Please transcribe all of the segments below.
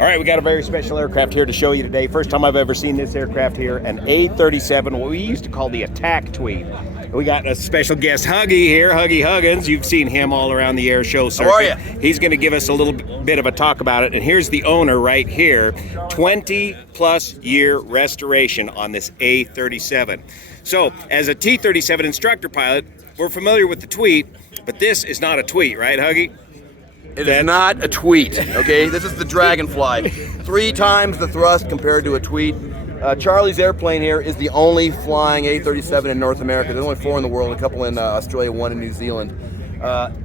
All right, we got a very special aircraft here to show you today. First time I've ever seen this aircraft here, an A-37, what we used to call the attack tweet. We got a special guest, Huggy here, Huggy Huggins. You've seen him all around the air show circuit. How are you? He's going to give us a little bit of a talk about it. And here's the owner right here, 20-plus year restoration on this A-37. So, as a T-37 instructor pilot, we're familiar with the tweet, but this is not a tweet, right, Huggy? It is not a tweet, okay? This is the Dragonfly. 3 times the thrust compared to a tweet. Charlie's airplane here is the only flying A-37 in North America. There's only 4 in the world, a couple in Australia, 1 in New Zealand.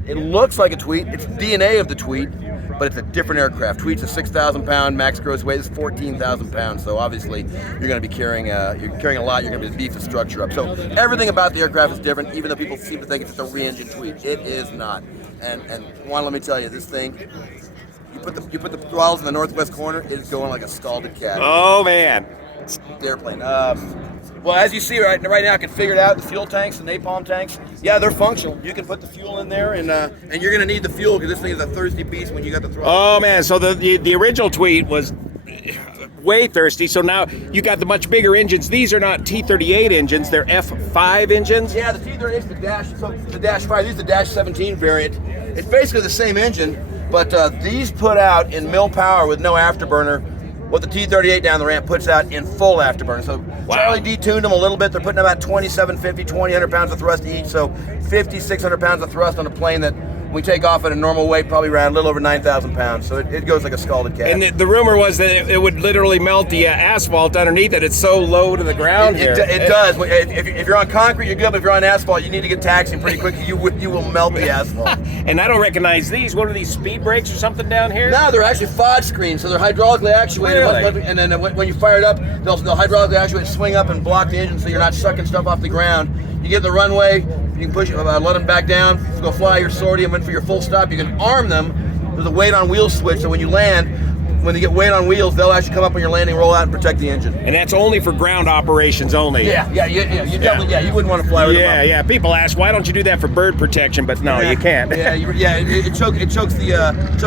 It looks like a tweet. It's DNA of the tweet, but it's a different aircraft. Tweet's a 6,000-pound max gross weight. This is 14,000 pounds. So obviously, you're going to be carrying a lot. You're going to beef the structure up. So everything about the aircraft is different, even though people seem to think it's just a re-engine tweet. It is not. And Juan, let me tell you, this thing, you put the throttles in the northwest corner, it is going like a scalded cat. Oh man, the airplane. Well, as you see right now, I can figure it out. The fuel tanks, the napalm tanks, yeah, they're functional. You can put the fuel in there, and you're going to need the fuel because this thing is a thirsty beast when you got the throttle. Oh man, so the original tweet was way thirsty, so now you got the much bigger engines. These are not T-38 engines, they're F5 engines? Yeah, the T-38 is the Dash 5. These are the Dash 17 variant. It's basically the same engine, but these put out in mil power with no afterburner what the T-38 down the ramp puts out in full afterburner. So wow. Charlie detuned them a little bit. They're putting about 2,750, 2,000 pounds of thrust each, so 5,600 pounds of thrust on a plane that we take off at a normal weight, probably around a little over 9,000 pounds. So it goes like a scalded cat. And the rumor was that it would literally melt the asphalt underneath it. It's so low to the ground here. It does. If you're on concrete, you're good. But if you're on asphalt, you need to get taxiing pretty quickly. You will melt the asphalt. And I don't recognize these. What are these, speed brakes or something down here? No, they're actually FOD screens, so they're hydraulically actuated. Really? And then when you fire it up, they'll hydraulically actuate, swing up and block the engine so you're not sucking stuff off the ground. You get in the runway, you can push, let them back down, go fly your sortie, and when for your full stop, you can arm them. There's a weight on wheel switch, so when you land, when they get weight on wheels, they'll actually come up on your landing, roll out, and protect the engine. And that's only for ground operations only. You definitely, you wouldn't want to fly with them up. Yeah. People ask, why don't you do that for bird protection? But no, you can't. It chokes the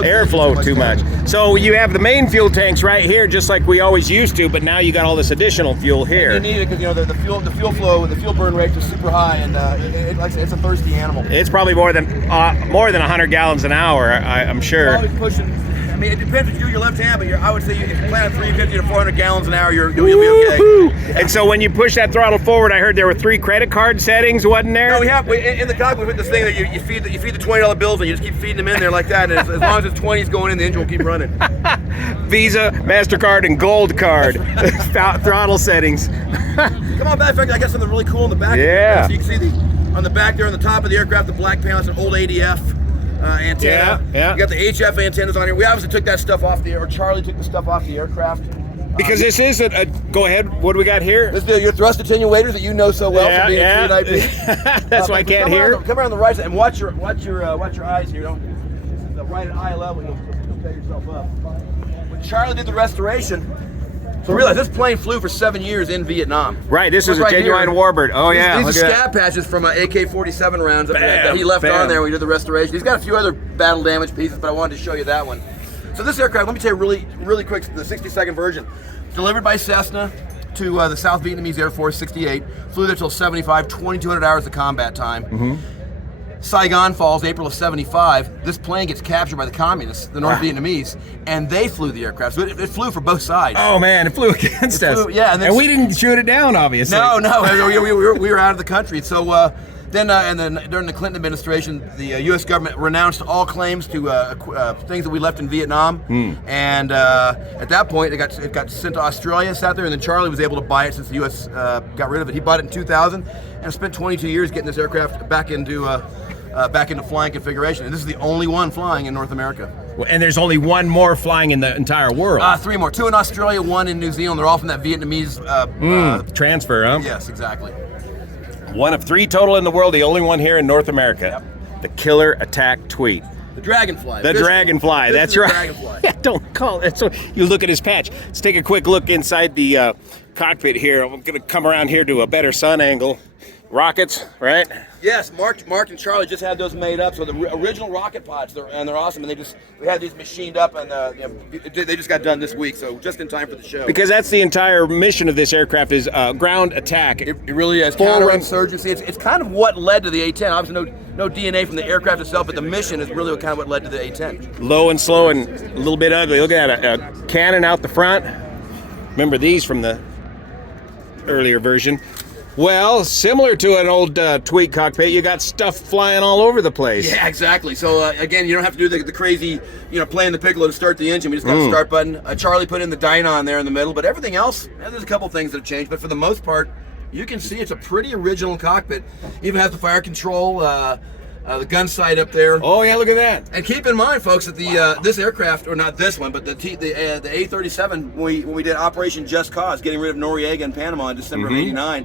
airflow too much. So you have the main fuel tanks right here, just like we always used to, but now you got all this additional fuel here. You need it because the fuel flow, the fuel burn rate is super high, and like I said, it's a thirsty animal. It's probably more than 100 gallons an hour, I'm sure. Probably pushing. I mean, it depends if you're left hand, but I would say if you plan 350 to 400 gallons an hour, you'll be okay. Yeah. And so when you push that throttle forward, I heard there were 3 credit card settings, wasn't there? No, in the cockpit, we put this thing that you feed the $20 bills, and you just keep feeding them in there like that, and as long as it's 20s going in, the engine will keep running. Visa, MasterCard, and Gold Card throttle settings. Come on back, in fact, I got something really cool in the back. Yeah. So you can see on the back there, on the top of the aircraft, the black panel, it's an old ADF. Antenna. Yeah. You got the HF antennas on here. We obviously took that stuff off the air, or Charlie took the stuff off the aircraft. Because this is go ahead, what do we got here? This is your thrust attenuators that you know so well from being a 3-night That's why I can't hear. Come around the right side and watch your eyes here. Don't the right at eye level, you'll tear yourself up. When Charlie did the restoration, so realize this plane flew for 7 years in Vietnam. Right, this is a genuine warbird. Oh yeah. These are scab patches from AK-47 rounds that he left on there when he did the restoration. He's got a few other battle damage pieces, but I wanted to show you that one. So this aircraft, let me tell you really quick, the 60-second version. Delivered by Cessna to the South Vietnamese Air Force, 68. Flew there till 75, 2,200 hours of combat time. Mm-hmm. Saigon falls, April of 75. This plane gets captured by the communists, the North Vietnamese, and they flew the aircraft. So it flew for both sides. Oh man, it flew against us. Yeah, and we didn't shoot it down, obviously. No, we were out of the country. So then during the Clinton administration, the U.S. government renounced all claims to things that we left in Vietnam, and at that point it got sent to Australia, sat there, and then Charlie was able to buy it since the U.S. got rid of it. He bought it in 2000, and spent 22 years getting this aircraft back into flying configuration, and this is the only one flying in North America. And there's only one more flying in the entire world. 3 more, 2 in Australia, 1 in New Zealand. They're all from that Vietnamese transfer, huh? Yes, exactly. One of 3 total in the world, the only one here in North America. Yep. The killer attack tweet. The Dragonfly. The Dragonfly, that's right. Dragonfly. Yeah, don't call it. So you look at his patch. Let's take a quick look inside the cockpit here. I'm going to come around here to a better sun angle. rockets, right? Yes, Mark and Charlie just had those made up. So the original rocket pods, they're awesome, and we had these machined up, and they just got done this week, so just in time for the show. Because that's the entire mission of this aircraft is ground attack. It really is. Counterinsurgency. It's kind of what led to the A-10. Obviously, no DNA from the aircraft itself, but the mission is really kind of what led to the A-10. Low and slow and a little bit ugly. Look at that, a cannon out the front. Remember these from the earlier version. Well, similar to an old Tweak cockpit, you got stuff flying all over the place. Yeah, exactly. So again, you don't have to do the crazy, playing the piccolo to start the engine. We just got the start button. Charlie put in the dynon there in the middle, but everything else, there's a couple things that have changed. But for the most part, you can see it's a pretty original cockpit. Even has the fire control, the gun sight up there. Oh yeah, look at that. And keep in mind, folks, that this aircraft, or not this one, but the A-37, when we did Operation Just Cause, getting rid of Noriega in Panama in December of '89.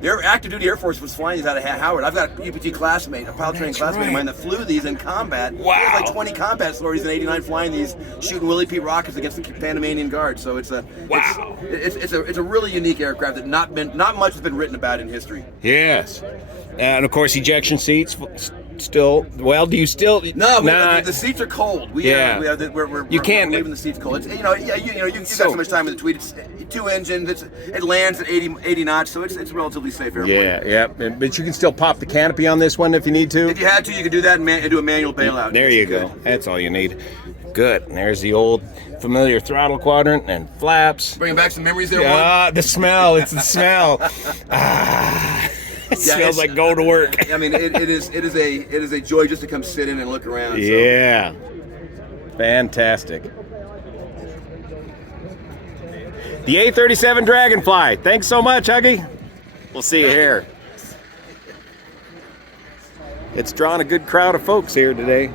Their active duty Air Force was flying these out of Howard. I've got a UPT classmate, a pilot training classmate of mine that flew these in combat. Wow. There's like 20 combat stories in '89 flying these, shooting Willie Pete rockets against the Panamanian Guard. So it's a it's a really unique aircraft that not much has been written about in history. Yes, and of course ejection seats. Still, well, do you still? No, the seats are cold. We're leaving the seats cold. It's, you got so much time with the Tweet. It's 2 engines. It lands at 80 knots, so it's a relatively safe airplane. Yeah, but you can still pop the canopy on this one if you need to. If you had to, you could do that and do a manual bailout. There you go. That's all you need. Good. And there's the old familiar throttle quadrant and flaps. Bringing back some memories there. Yeah, the smell. It's the smell. It smells like going to work. I mean, it is a joy just to come sit in and look around. Yeah, so. Fantastic. The A-37 Dragonfly. Thanks so much, Huggy. We'll see you here. It's drawn a good crowd of folks here today.